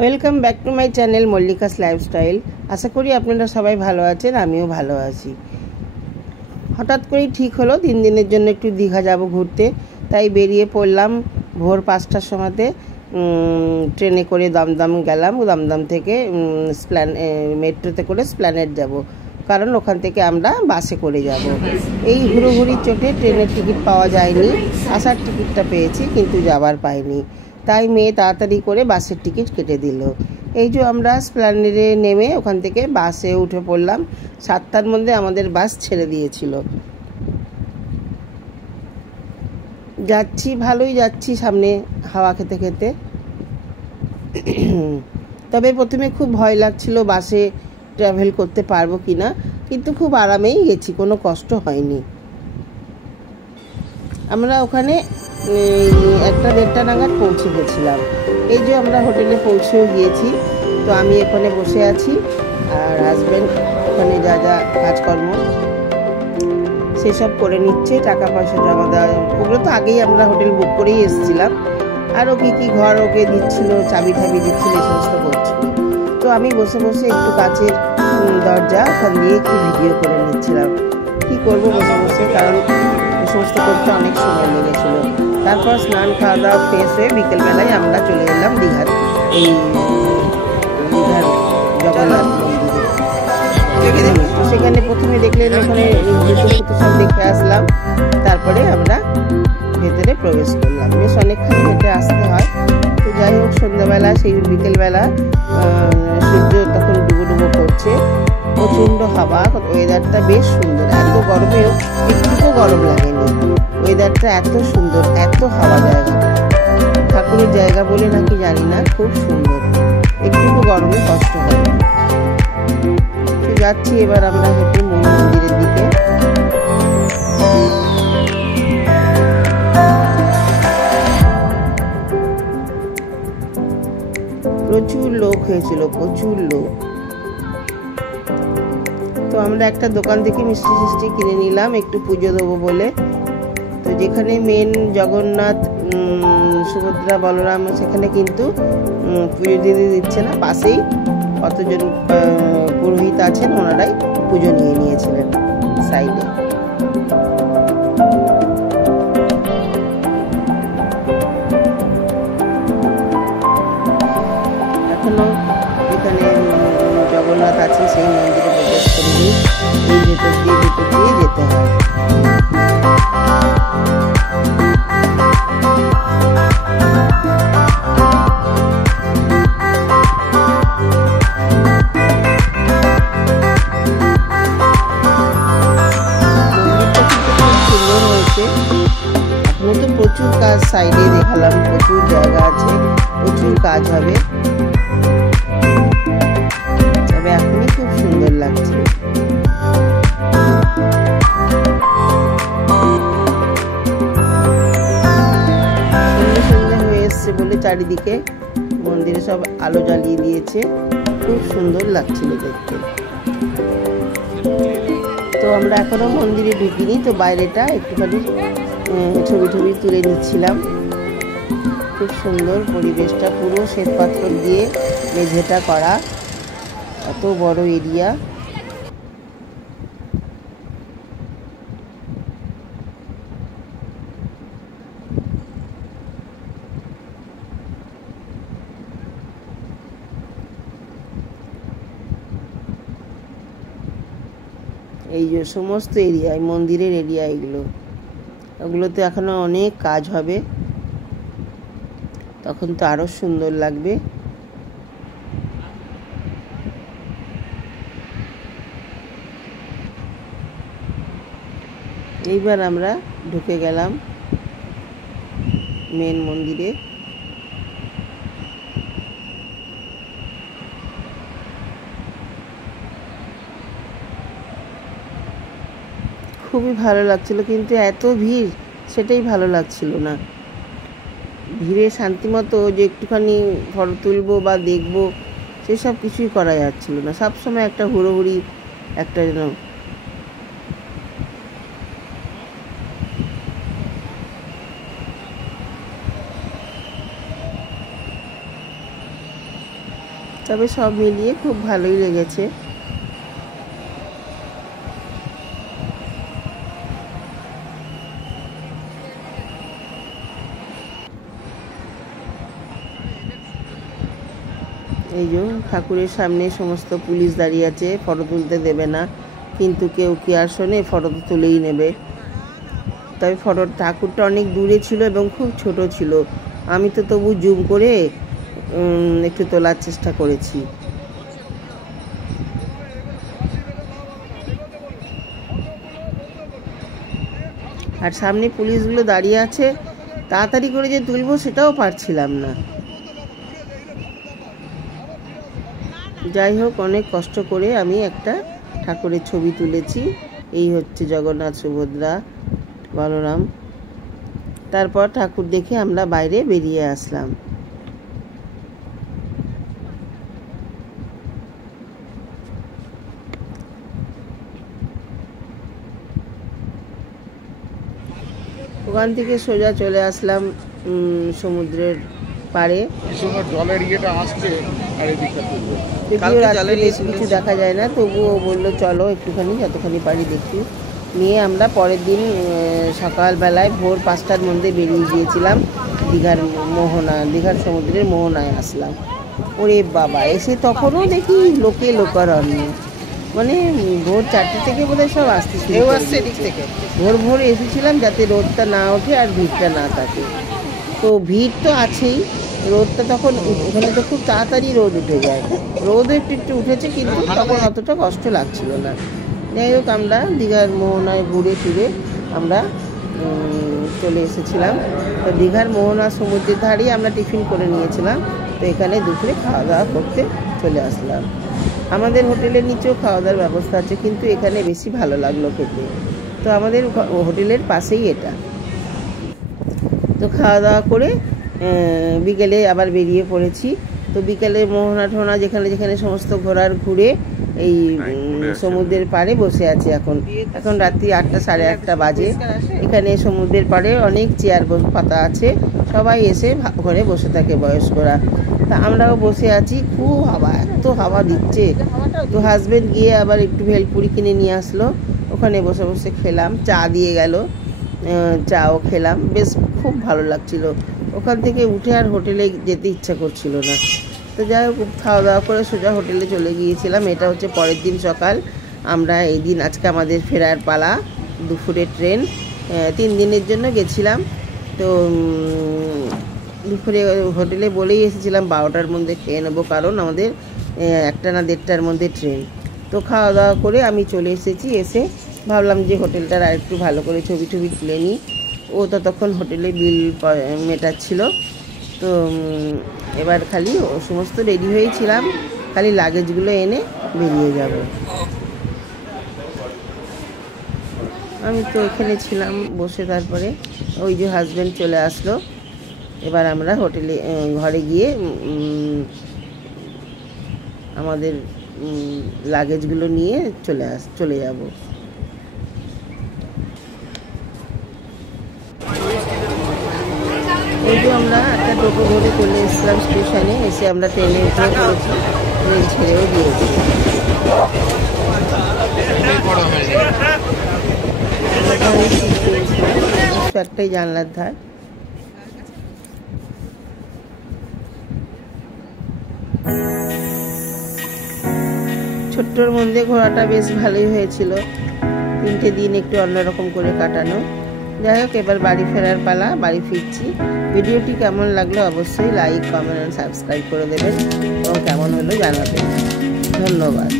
Welcome back to my channel Mallika's lifestyle. আশা করি আপনারা সবাই ভালো আছেন, আমিও ভালো আছি। হঠাৎ করেই ঠিক হলো 3 দিনের জন্য একটু দীঘা যাব ঘুরতে, তাই বেরিয়ে পড়লাম ভোর 5টার সময়তে। ট্রেনে করে দমদম গেলাম, দমদম থেকে মেট্রোতে করে স্প্ল্যানেড যাব, কারণ ওখান থেকে আমরা বাসে করে যাব। এই হুড়োহুড়ির চোটে ট্রেনের টিকিট পাওয়া যায়নি, আসার টিকিটটা পেয়েছি কিন্তু যাবার পাইনি, তাই মেয়ে তাড়াতাড়ি করে বাসের টিকিট কেটে দিল। এই যে আমরা স্প্ল্যানেডে নেমে ওখান থেকে বাসে উঠে পড়লাম। 7টার মধ্যে আমাদের বাস ছেড়ে দিয়েছিল। যাচ্ছি, ভালোই যাচ্ছি সামনে হাওয়া খেতে খেতে। তবে প্রথমে খুব ভয় লাগছিল বাসে ট্রাভেল করতে পারবো কি না, কিন্তু খুব আরামেই গেছি, কোনো কষ্ট হয়নি। আমরা ওখানে 1টা-1:30টা নাগাদ পৌঁছে গেছিলাম। এই যে আমরা হোটেলে পৌঁছেও গিয়েছি। তো আমি এখানে বসে আছি, আর হাজব্যান্ড ওখানে যা যা কাজকর্ম সেসব করে নিচ্ছে, টাকা পয়সা জমা দেওয়া, ওগুলো তো আগেই আমরা হোটেল বুক করেই এসেছিলাম। আর ও কী ঘর ওকে দিচ্ছিল, চাবি ঠাবি দিচ্ছিল, এই সমস্ত করছিল। তো আমি বসে বসে একটু কাচের দরজা ওখান দিয়ে একটু ভিডিও করে নিচ্ছিলাম। কী করবো বসে বসে, কারণ সমস্ত করতে অনেক সময় লেগেছিল। তারপর স্নান খাওয়া দাওয়া ফ্রেশ হয়ে বিকেলবেলায় আমরা চলে এলাম দীঘার জগন্নাথ মন্দিরে। সেখানে প্রথমে দেখলেন ওখানে জুতো সব দেখে আসলাম, তারপরে আমরা ভেতরে প্রবেশ করলাম। বেশ অনেকখানি হেঁটে আসতে হয়। তো যাই হোক, সন্ধ্যাবেলা সেই বিকেলবেলা সূর্য তখন ডুবো করছে, প্রচণ্ড হাওয়া, ওয়েদারটা বেশ সুন্দর। এত গরমেও একটুকু গরম লাগেনি, ওয়েদারটা এত সুন্দর, এত হাওয়া। জায়গা ঠাকুরের জায়গা বলে নাকি জানি না, খুব সুন্দর, একটুকু গরমে কষ্ট হয়। তো যাচ্ছি এবার আমরা হেঁটে মূল মন্দিরের দিকে। প্রচুর লোক হয়েছিল, প্রচুর লোক। তো আমরা একটা দোকান থেকে মিষ্টি কিনে নিলাম একটু পুজো দেবো বলে। তো যেখানে মেন জগন্নাথ, সুভদ্রা, বলরাম, সেখানে কিন্তু পুজো দিতে দিচ্ছে না, পাশেই কতজন পুরোহিত আছেন, ওনারাই পুজো নিয়ে নিয়েছিলেন সাইডে। এখনো এখানে জগন্নাথ আছে, সেই মন্দিরে প্রবেশ করিনি, এই ভেতর দিয়ে যেতে হয়। এখনো তো প্রচুর কাজ, সাইডে দেখালাম প্রচুর জায়গা আছে, প্রচুর কাজ হবে, তবে এখনই খুব সুন্দর লাগছে। সন্ধ্যে হয়ে এসছে বলে চারিদিকে মন্দিরে সব আলো জ্বালিয়ে দিয়েছে, খুব সুন্দর লাগছিল দেখতে। তো আমরা এখনো মন্দিরে ঢুকিনি, তো বাইরেটা একটুখানি ছবি তুলে নিচ্ছিলাম। খুব সুন্দর পরিবেশটা, পুরো শ্বেতপাথর দিয়ে মেঝেটা করা, এত বড় এরিয়া। এই যে সমস্ত এরিয়ায় মন্দিরের এরিয়া, ওগুলোতে এখনো অনেক কাজ হবে, তখন তো আরো সুন্দর লাগবে। এইবার আমরা ঢুকে গেলাম মেন মন্দিরে। খুবই ভালো লাগছিল, কিন্তু এত ভিড়, সেটাই ভালো লাগছিল না। ভিড়ে শান্তিমতো যে একটুখানি ফটো তুলবো বা দেখবো, সেসব কিছুই করা যাচ্ছিল না। সবসময় একটা হুড়োহুড়ি, একটা যেন তবে সব মিলিয়ে খুব ভালোই লেগেছে। এই যে ঠাকুরের সামনে সমস্ত পুলিশ দাঁড়িয়ে আছে, ফটো তুলতে দেবে না, কিন্তু কেউ কি আর শোনে, ফটো তো তুলেই নেবে। তবে ঠাকুরটা অনেক দূরে ছিল এবং খুব ছোট ছিল। আমি তো তবু জুম করে একটু তোলার চেষ্টা করেছি। আর সামনে পুলিশগুলো দাঁড়িয়ে আছে, তাড়াতাড়ি করে যে তুলবো সেটাও পারছিলাম না। যাই হোক, অনেক কষ্ট করে আমি একটা ঠাকুরের ছবি তুলেছি। এই হচ্ছে জগন্নাথ, সুভদ্রা, বলরাম। তারপর ঠাকুর দেখে আমরা বাইরে বেরিয়ে আসলাম। ওখান থেকে সোজা চলে আসলাম সমুদ্রের পাড়ে। জলের ইয়েটা আসছে আর এদিকটা কিছু দেখা যায় না, তবুও বললো চলো একটুখানি, যতখানি পারি দেখি। নিয়ে আমরা পরের দিন সকালবেলায় ভোর 5টার মধ্যে বেরিয়ে গিয়েছিলাম দীঘার সমুদ্রের মোহনায় আসলাম। ওরে বাবা, এসে তখনও দেখি লোকারণ্য। মানে ভোর 4টে থেকে বোধহয় সব আসতে শুরু করছে। ভোর এসেছিলাম যাতে রোদটা না ওঠে আর ভিড়টা না থাকে। তো ভিড় তো আছেই, রোদটা তখন ওখানে তো খুব তাড়াতাড়ি রোদ উঠে যায়। রোদও একটু উঠেছে, কিন্তু তখন অতটা কষ্ট লাগছিল না। যাই হোক, আমরা দীঘার মোহনায় ঘুরে ফিরে আমরা চলে এসেছিলাম। তো দীঘার মোহনা সমুদ্রের ধারেই আমরা টিফিন করে নিয়েছিলাম। তো এখানে দুপুরে খাওয়া দাওয়া করতে চলে আসলাম। আমাদের হোটেলের নিচেও খাওয়া দাওয়ার ব্যবস্থা আছে, কিন্তু এখানে বেশি ভালো লাগলো খেতে। তো আমাদের হোটেলের পাশেই এটা। তো খাওয়া দাওয়া করে বিকেলে আবার বেরিয়ে পড়েছি। তো বিকেলে মোহনা টোহনা যেখানে সমস্ত ঘুরে এই সমুদ্রের পাড়ে বসে আছি। এখন রাত্রি 8টা, সাড়ে 8টা বাজে। এখানে সমুদ্রের পাড়ে অনেক চেয়ার পাতা আছে, সবাই এসে ঘরে বসে থাকে বয়স্করা। তা আমরাও বসে আছি। খুব হাওয়া, এত হাওয়া দিচ্ছে। তো হাজব্যান্ড গিয়ে আবার একটু ভেলপুরি কিনে নিয়ে আসলো, ওখানে বসে বসে খেলাম। চা দিয়ে গেল, চাও খেলাম, বেশ খুব ভালো লাগছিল। ওখান থেকে উঠে আর হোটেলে যেতে ইচ্ছা করছিল না। তো যাই হোক, খাওয়া দাওয়া করে সোজা হোটেলে চলে গিয়েছিলাম। এটা হচ্ছে পরের দিন সকাল। আমরা আজকে আমাদের ফেরার পালা, দুপুরের ট্রেন। 3 দিনের জন্য গেছিলাম। তো দুপুরে হোটেলে বলেই এসেছিলাম 12টার মধ্যে খেয়ে নেবো, কারণ আমাদের 1টা না 1:30টার মধ্যে ট্রেন। তো খাওয়া দাওয়া করে আমি চলে এসেছি। এসে ভাবলাম যে হোটেলটার আর একটু ভালো করে ছবি তুলে নিই। ও ততক্ষণ হোটেলে বিল মেটাচ্ছিল। তো এবার খালি সমস্ত রেডি হয়েছিলাম, খালি লাগেজগুলো এনে বেরিয়ে যাব। আমি তো এখানে ছিলাম বসে। তারপরে ওই যে হাজব্যান্ড চলে আসলো। এবার আমরা ঘরে গিয়ে আমাদের লাগেজগুলো নিয়ে চলে যাব। এই যে আমরা একটা টোটো ধরে চলে এসেছিলাম স্টেশনে। এসে আমরা ট্রেনে উঠে পড়েছি, ট্রেন ছেড়েও দিয়েছি। একটাই জানলার ধার। ছোট্টর মধ্যে ঘোরাটা বেশ ভালোই হয়েছিল। 3টে দিন একটু অন্যরকম করে কাটানো। যাই হোক, এবার বাড়ি ফেরার পালা, বাড়ি ফিরছি। ভিডিওটি কেমন লাগলো অবশ্যই লাইক, কমেন্ট আর সাবস্ক্রাইব করে দেবেন এবং কেমন হলো জানাবেন। ধন্যবাদ।